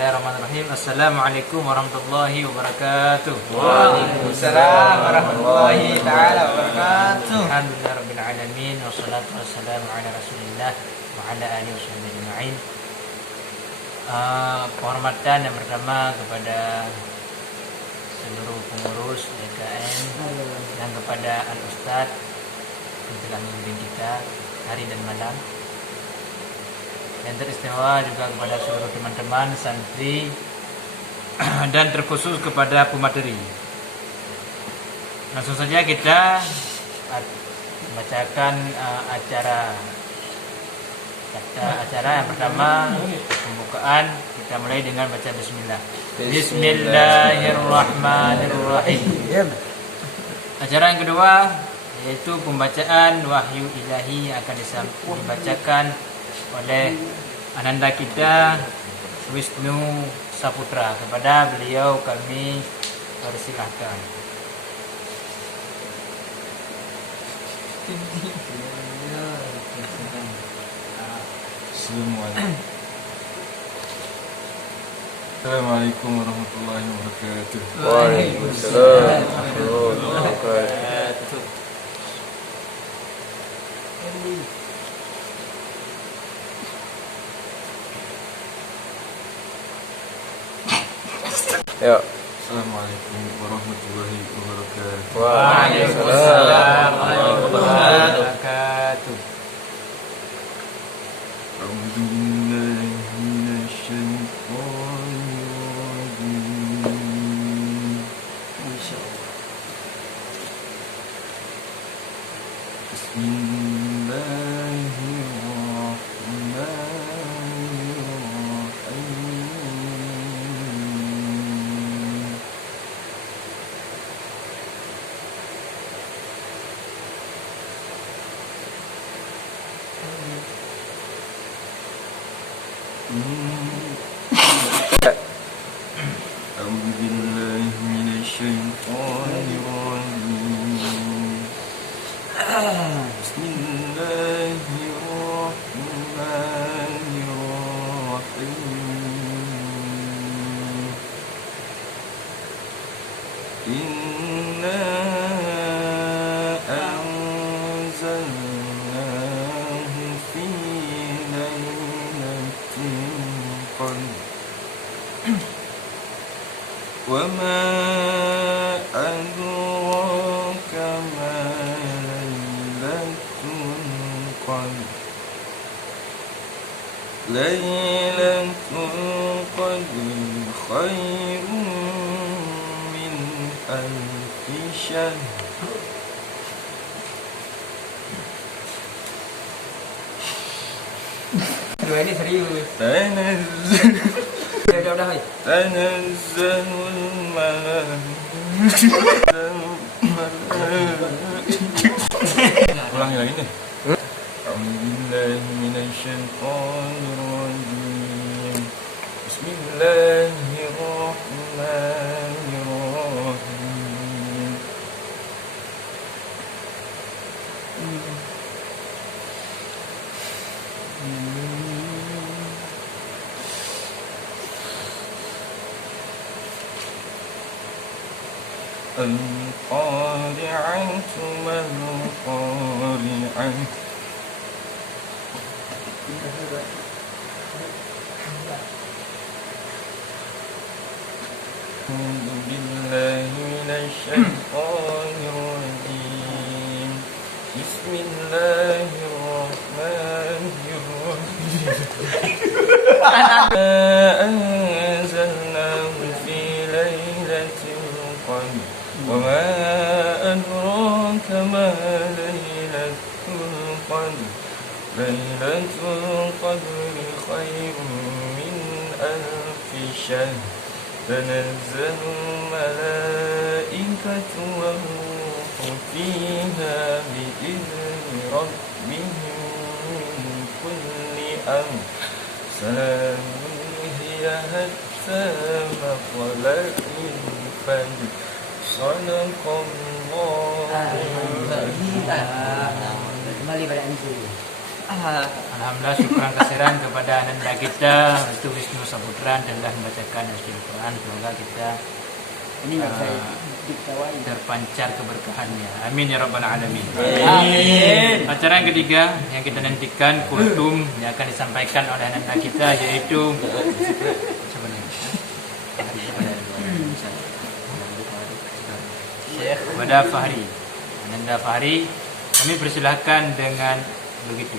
Bismillahirrahmanirrahim. Assalamualaikum warahmatullahi wabarakatuh. Waalaikumsalam warahmatullahi ta'ala wabarakatuh. Alhamdulillahirabbil alamin wassalatu wassalamu ala Rasulillah wa ala alihi washabbihi ajma'in. Penghormatan yang pertama kepada seluruh pengurus DKN dan kepada Al-Ustadz yang telah membimbing kita hari dan malam. Yang teristimewa juga kepada seluruh teman-teman santri dan terkhusus kepada pemateri. Langsung saja kita membacakan acara yang pertama, pembukaan. Kita mulai dengan baca bismillah. Bismillahirrahmanirrahim. Acara yang kedua yaitu pembacaan wahyu ilahi yang akan dibacakan oleh ananda kita Wisnu Saputra. Kepada beliau kami persilahkan. Assalamualaikum warahmatullahi wabarakatuh. Waalaikumsalam warahmatullahi wabarakatuh. Ya. Assalamualaikum warahmatullahi wabarakatuh. Waalaikumsalam warahmatullahi wabarakatuh. A'udzu billahi minasyaitonir rajim. أعوذ بالله من الشيطان الرجيم. بسم الله الرحمن الرحيم. إنا أنزلناه في ليلة القدر وما أدراك ما ليلة القدر. ليلة القدر خير من ألف شهر. Dua ini serius. Udah. تنزل الملائكة. Ulangi lagi nih. أعوذ بالله من الشيطان الرجيم. بسم الله الرحمن الرحيم. القارعة ما القارعة. أعوذ بالله من الشيطان الرجيم. بسم الله الرحمن الرحيم. أنزلناه في ليلة القدر وما أدراك ما ليلة القدر. ليلة القدر خير من ألف شهر. تنزل الملائكة والروح فيها بإذن ربهم من كل أمر. سلام هي حتى مطلع الفجر. صدق الله. Kembali pada MC. Alhamdulillah syukuran kasiran kepada ananda kita itu Wisnu Saputran telah membacakan Al-Quran. Semoga kita terpancar keberkahannya. Amin ya rabbal alamin. Amin. Acara yang ketiga yang kita nantikan kultum yang akan disampaikan oleh ananda kita yaitu kepada Fahri. Ananda Fahri, kami persilahkan dengan begitu.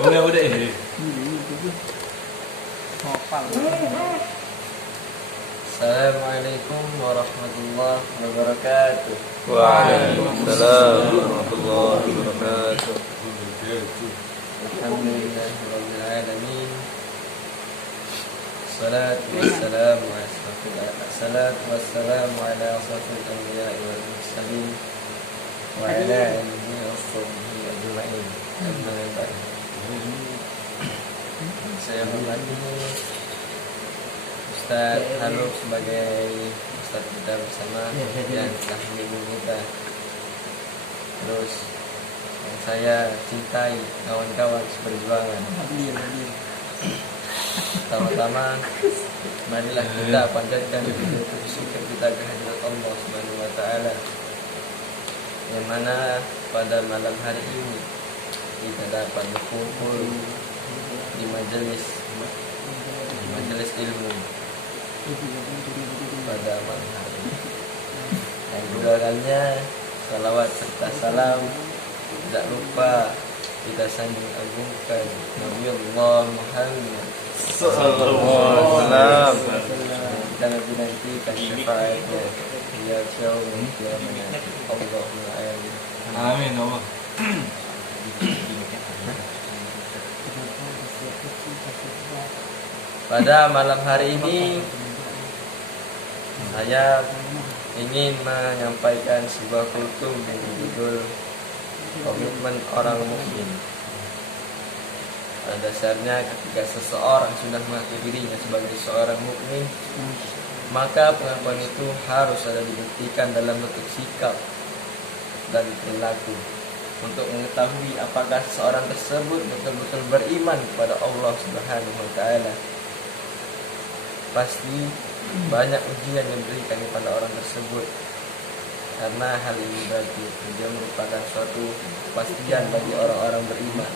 Udah ini. Assalamualaikum warahmatullahi wabarakatuh. Waalaikumsalam warahmatullahi wabarakatuh. Alhamdulillahirabbil alamin. Salatu wassalamu ala asrafil anbiya'i wal mursalin wa ala alihi wa sahbihi ajma'in. Amma ba'd. Saya hormati Ustaz Haluk sebagai Ustaz kita bersama yang telah membimbing kita. Terus yang saya cintai kawan-kawan seperjuangan. Pertama-tama marilah kita panjatkan syukur kita kehadirat Allah Subhanahu wa taala. Yang mana pada malam hari ini kita dapat berkumpul di majelis ilmu pada malam hari. Dan kedua kalinya salawat serta salam tidak lupa kita sanjung agungkan Nabi Allah Muhammad Sallallahu alaihi wasallam. dan nantikan syafaatnya ya yaumil qiyamah. Allahumma amin. Amin Allah. Pada malam hari ini saya ingin menyampaikan sebuah kultum dengan judul komitmen orang mukmin. Pada dasarnya ketika seseorang sudah mengaku dirinya sebagai seorang mukmin, maka pengakuan itu harus ada dibuktikan dalam bentuk sikap dan perilaku untuk mengetahui apakah seorang tersebut betul-betul beriman kepada Allah Subhanahu wa taala. Pasti banyak ujian yang diberikan kepada orang tersebut, karena hal ini berarti dia merupakan suatu kepastian bagi orang-orang beriman.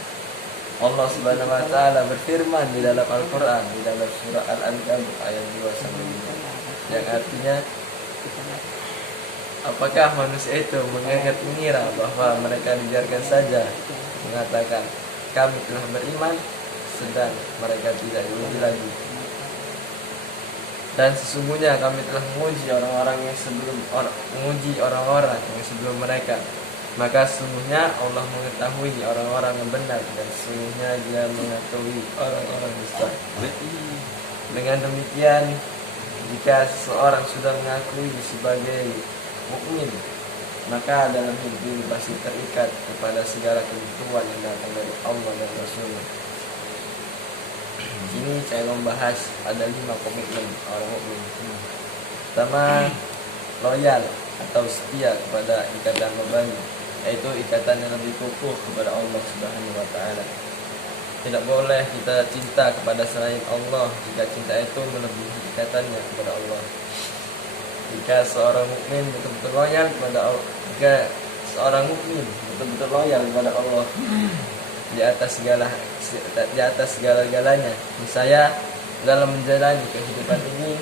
Allah Subhanahu wa taala berfirman di dalam Al-Qur'an di dalam surah Al-Ankabut ayat 2 sampai 5 yang artinya, apakah manusia itu mengira bahwa mereka dibiarkan saja mengatakan kami telah beriman sedang mereka tidak diuji lagi. Dan sesungguhnya kami telah menguji orang-orang yang sebelum mereka. Maka sesungguhnya Allah mengetahui orang-orang yang benar, dan sesungguhnya Dia mengetahui orang-orang dusta. Dengan demikian, jika seorang sudah mengakui sebagai mukmin, maka dalam hidup ini pasti terikat kepada segala kebutuhan yang datang dari Allah dan Rasulnya. Ini saya membahas ada 5 komitmen orang mukmin. Pertama, loyal atau setia kepada ikatan membagi, yaitu ikatan yang lebih kokoh kepada Allah Subhanahu wa taala. Tidak boleh kita cinta kepada selain Allah jika cinta itu melebihi ikatannya kepada Allah. Jika seorang mukmin betul-betul loyal kepada Allah, jika seorang mukmin betul-betul loyal kepada Allah di atas segala-galanya, misalnya dalam menjalani kehidupan ini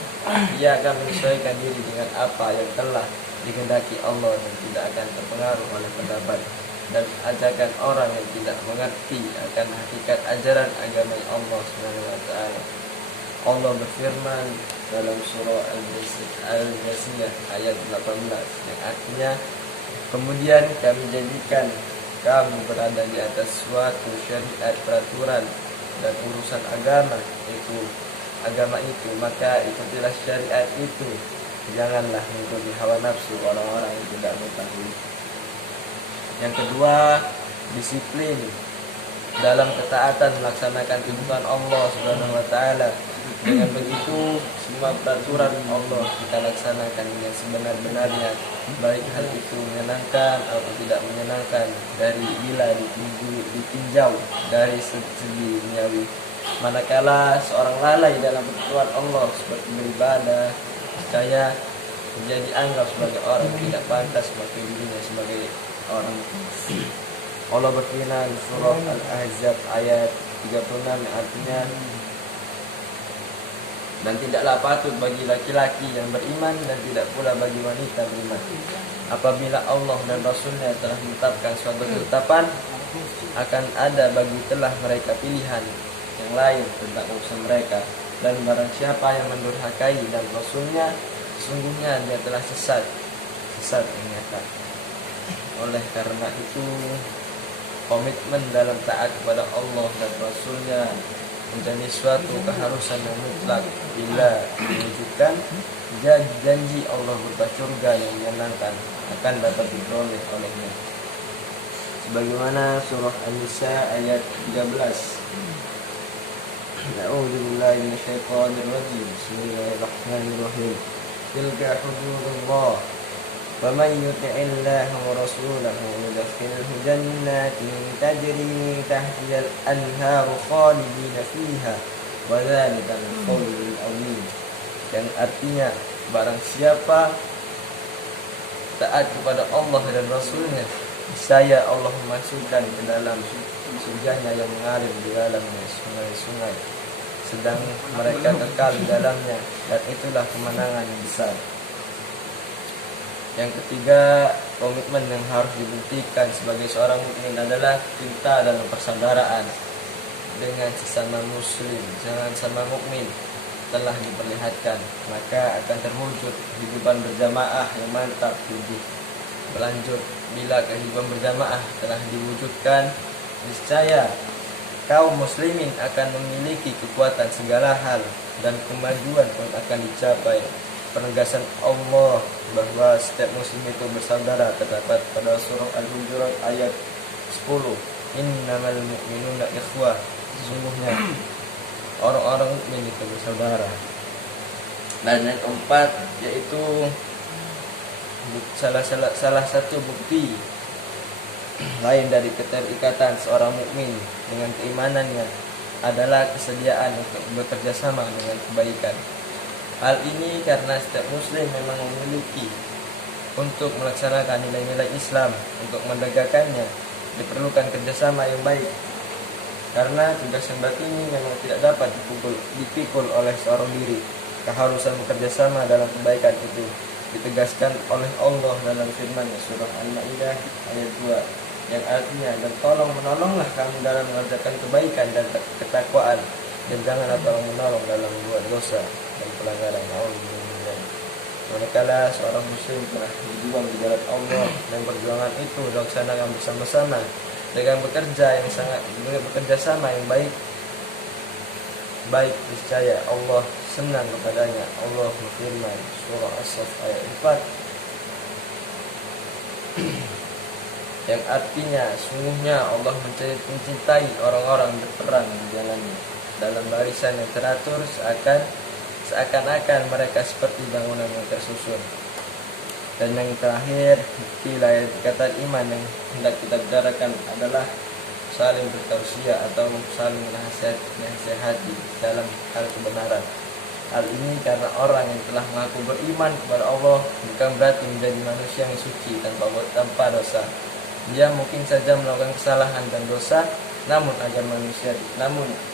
dia akan menyesuaikan diri dengan apa yang telah dikehendaki Allah dan tidak akan terpengaruh oleh pendapat dan ajakan orang yang tidak mengerti akan hakikat ajaran agama Allah Subhanahu wa taala. Allah berfirman dalam surah Al-Jasiyah ayat 18 yang artinya, kemudian kami jadikan kamu berada di atas suatu syariat, peraturan dan urusan agama itu, maka ikutilah syariat itu. Janganlah mengikuti hawa nafsu orang-orang yang tidak mengetahui. Yang kedua, disiplin dalam ketaatan melaksanakan tuntunan Allah Subhanahu wa taala Dengan begitu, semua peraturan Allah kita laksanakan dengan sebenar-benarnya, baik hal itu menyenangkan atau tidak menyenangkan, dari bila ditinjau dari segi duniawi. Manakala seorang lalai dalam peraturan Allah seperti beribadah, saya menjadi anggap sebagai orang yang tidak pantas maka dirinya sebagai orang. Allah berfirman surah Al-Ahzab ayat 36 yang artinya, dan tidaklah patut bagi laki-laki yang beriman dan tidak pula bagi wanita beriman, apabila Allah dan Rasulnya telah menetapkan suatu ketetapan, akan ada bagi telah mereka pilihan yang lain tentang urusan mereka, dan barang siapa yang mendurhakai dan Rasulnya, sesungguhnya dia telah sesat yang nyata. Oleh karena itu, komitmen dalam taat kepada Allah dan Rasulnya menjadi suatu keharusan yang mutlak bila diwujudkan. Janji Allah berupa surga yang menyenangkan akan dapat diperoleh olehnya, sebagaimana surah An-Nisa ayat 13. A'udzubillahi minasyaitonir rajim. Bismillahirrahmanirrahim. Tilka hududullah wa may yuti'illaha wa rasulahu yudkhilhu jannatin tajri min tahtiha al-anharu khalidina fiha wa dzalikal fawzul 'azim. Yang artinya, barang siapa taat kepada Allah dan Rasulnya, saya Allah memasukkan ke dalam surganya yang mengalir di dalamnya sungai-sungai, sedang mereka kekal di dalamnya, dan itulah kemenangan yang besar. Yang ketiga, komitmen yang harus dibuktikan sebagai seorang mukmin adalah cinta dalam persaudaraan dengan sesama muslim, dengan sesama mukmin telah diperlihatkan, maka akan terwujud kehidupan berjamaah yang mantap. Berlanjut, bila kehidupan berjamaah telah diwujudkan, niscaya kaum muslimin akan memiliki kekuatan segala hal dan kemajuan pun akan dicapai. Penegasan Allah bahwa setiap muslim itu bersaudara terdapat pada surah Al-Hujurat ayat 10. Innamal mu'minuna ikhwah. Sesungguhnya orang-orang mukmin itu bersaudara. Dan yang keempat, yaitu salah satu bukti lain dari keterikatan seorang mukmin dengan keimanannya adalah kesediaan untuk bekerja sama dengan kebaikan. Hal ini karena setiap muslim memang memiliki untuk melaksanakan nilai-nilai Islam, untuk menegakkannya diperlukan kerjasama yang baik. Karena tugas yang baik ini memang tidak dapat dipikul oleh seorang diri. Keharusan bekerjasama dalam kebaikan itu ditegaskan oleh Allah dalam firman-Nya surah Al-Maidah ayat 2, yang artinya, dan tolong menolonglah kamu dalam mengerjakan kebaikan dan ketakwaan, dan janganlah tolong menolong dalam membuat dosa dan pelanggaran. Manakala seorang muslim telah berjuang di jalan Allah dan perjuangan itu dilaksanakan bersama-sama dengan bekerja sama yang baik, niscaya Allah senang kepadanya. Allah berfirman surah As-Saff ayat 4, yang artinya, sungguhnya Allah mencintai orang-orang berperang di jalannya dalam barisan yang teratur, seakan-akan mereka seperti bangunan yang tersusun. Dan yang terakhir, bila kata iman yang hendak kita bicarakan adalah saling bertausiah atau saling menasihati dalam hal kebenaran. Hal ini karena orang yang telah mengaku beriman kepada Allah bukan berarti menjadi manusia yang suci tanpa dosa. Dia mungkin saja melakukan kesalahan dan dosa, namun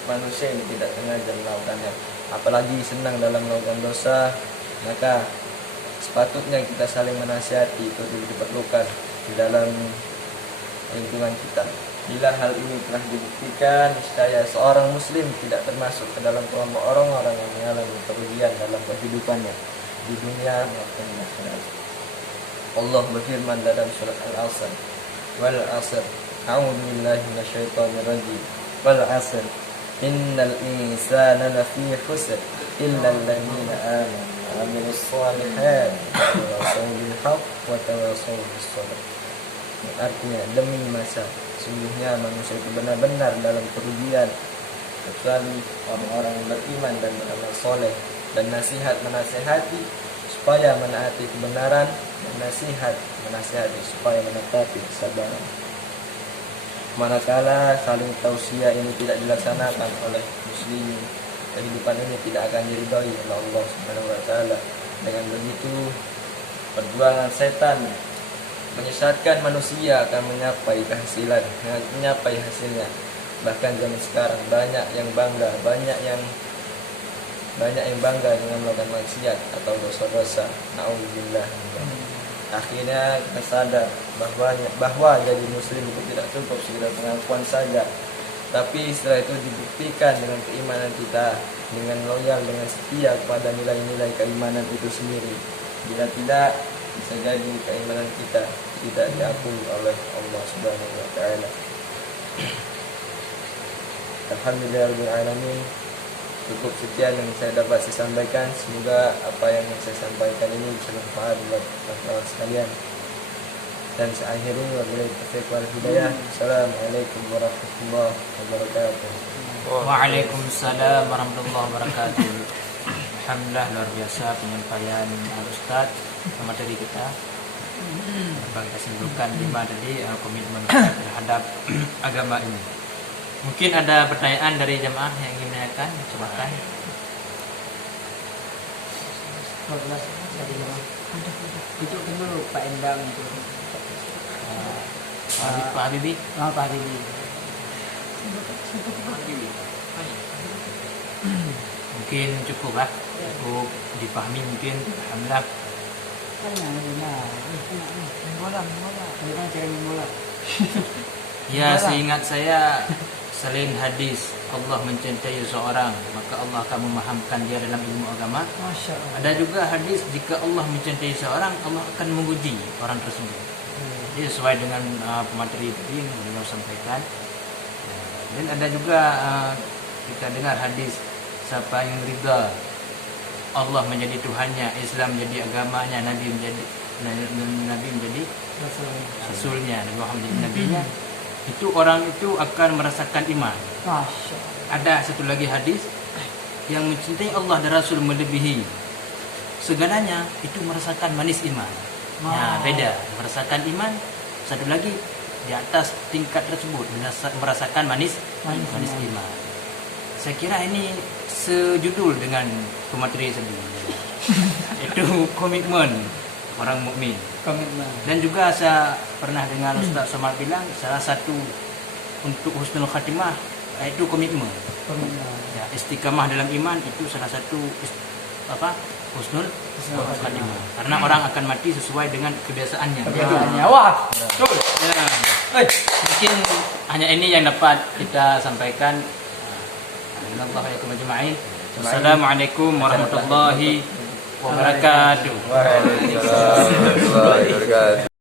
manusia ini tidak sengaja melakukannya, apalagi senang dalam melakukan dosa, maka sepatutnya kita saling menasihati. Itu diperlukan di dalam lingkungan kita. Bila hal ini telah dibuktikan, niscaya seorang muslim tidak termasuk ke dalam kelompok orang-orang yang mengalami kerugian dalam kehidupannya di dunia maupun di akhirat. Allah berfirman dalam surat Al-Asr, wal asr, a'udzu billahi minasyaitonir rajim, wal asr, innal insana lafi khusr illa alladziina aamanu wa 'amilus shalihaati wa tawassaw bil haqq wa tawassaw bis sabr. Artinya, demi masa, sungguhnya manusia itu benar-benar dalam kerugian, kecuali orang-orang yang beriman dan beramal soleh, dan nasihat menasihati supaya menaati kebenaran, dan nasihat menasihati supaya menetapi kesabaran. Manakala saling tausiah ini tidak dilaksanakan oleh muslimin, kehidupan ini tidak akan diridhoi oleh Allah Subhanahu wa taala. Dengan begitu, perjuangan setan menyesatkan manusia akan menyapai hasilnya. Bahkan zaman sekarang banyak yang bangga dengan melakukan maksiat atau dosa-dosa. Nauzubillah. Akhirnya kita sadar bahwa jadi muslim itu tidak cukup sekedar pengakuan saja, tapi setelah itu dibuktikan dengan keimanan kita, dengan loyal, dengan setia kepada nilai-nilai keimanan itu sendiri. Bila tidak, bisa jadi keimanan kita tidak diakui oleh Allah Subhanahu wa taala. Alhamdulillahirabbil alamin. Cukup sekian yang saya dapat saya sampaikan. Semoga apa yang saya sampaikan ini bisa bermanfaat buat teman-teman sekalian. Dan saya akhiri wabillahi taufiq wal hidayah. Assalamualaikum warahmatullahi wabarakatuh. Waalaikumsalam warahmatullahi wabarakatuh. Alhamdulillah, luar biasa penyampaian Al-Ustaz materi kita. Bang kita simpulkan 5 tadi komitmen kita terhadap agama ini. Mungkin ada pertanyaan dari jemaah yang ingin menanyakan, silakan. 12 dari jemaah. Itu dulu Pak Endang itu. Pak Habibie. Pak Habibie. Mungkin cukup lah, cukup dipahami mungkin. Alhamdulillah. Ya, seingat saya, selain hadis Allah mencintai seseorang, maka Allah akan memahamkan dia dalam ilmu agama. Masya Allah. Ada juga hadis, jika Allah mencintai seseorang, Allah akan menguji orang tersebut. Jadi sesuai dengan materi yang beliau sampaikan. Dan ada juga kita dengar hadis, siapa yang ridha Allah menjadi Tuhannya, Islam menjadi agamanya, Nabi menjadi Rasulnya, Nabi Muhammad menjadi Nabinya, itu orang itu akan merasakan iman. Masya Allah. Ada satu lagi hadis, yang mencintai Allah dan Rasul melebihi segalanya, itu merasakan manis iman. Nah, beda, merasakan iman. Satu lagi, di atas tingkat tersebut merasakan manis iman. Saya kira ini sejudul dengan pemateri sebelumnya. Itu komitmen orang mukmin. Komitmen. Dan juga saya pernah dengar Ustaz Somad bilang salah satu untuk husnul khatimah itu komitmen. Ya, istiqamah dalam iman itu salah satu husnul khatimah. Karena orang akan mati sesuai dengan kebiasaannya. Wah. Ya. Mungkin hanya ini yang dapat kita sampaikan. Assalamualaikum warahmatullahi wabarakatuh. Waalaikumsalam warahmatullahi wabarakatuh.